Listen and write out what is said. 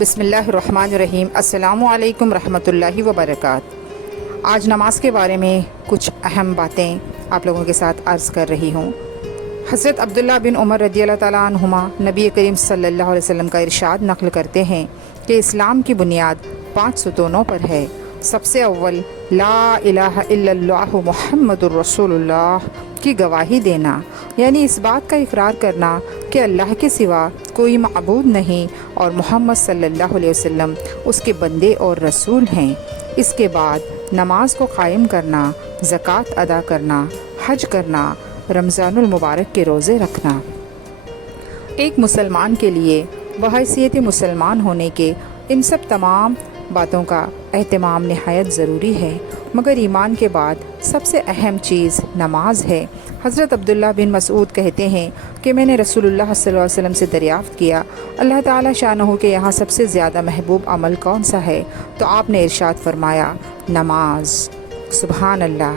بسم اللہ الرحمن الرحیم۔ السلام علیکم رحمۃ اللہ وبرکاتہ۔ آج نماز کے بارے میں کچھ اہم باتیں آپ لوگوں کے ساتھ عرض کر رہی ہوں۔ حضرت عبداللہ بن عمر رضی اللہ تعالیٰ عنہما نبی کریم صلی اللہ علیہ وسلم کا ارشاد نقل کرتے ہیں کہ اسلام کی بنیاد 5 ستونوں پر ہے۔ سب سے اول لا الہ الا اللہ محمد الرسول اللہ کی گواہی دینا، یعنی اس بات کا اقرار کرنا کہ اللہ کے سوا کوئی معبود نہیں اور محمد صلی اللہ علیہ وسلم اس کے بندے اور رسول ہیں۔ اس کے بعد نماز کو قائم کرنا، زکوٰۃ ادا کرنا، حج کرنا، رمضان المبارک کے روزے رکھنا۔ ایک مسلمان کے لیے بحیثیت مسلمان ہونے کے ان سب تمام باتوں کا اہتمام نہایت ضروری ہے، مگر ایمان کے بعد سب سے اہم چیز نماز ہے۔ حضرت عبداللہ بن مسعود کہتے ہیں کہ میں نے رسول اللہ صلی اللہ علیہ وسلم سے دریافت کیا، اللہ تعالیٰ شانہ کے یہاں سب سے زیادہ محبوب عمل کون سا ہے؟ تو آپ نے ارشاد فرمایا، نماز۔ سبحان اللہ۔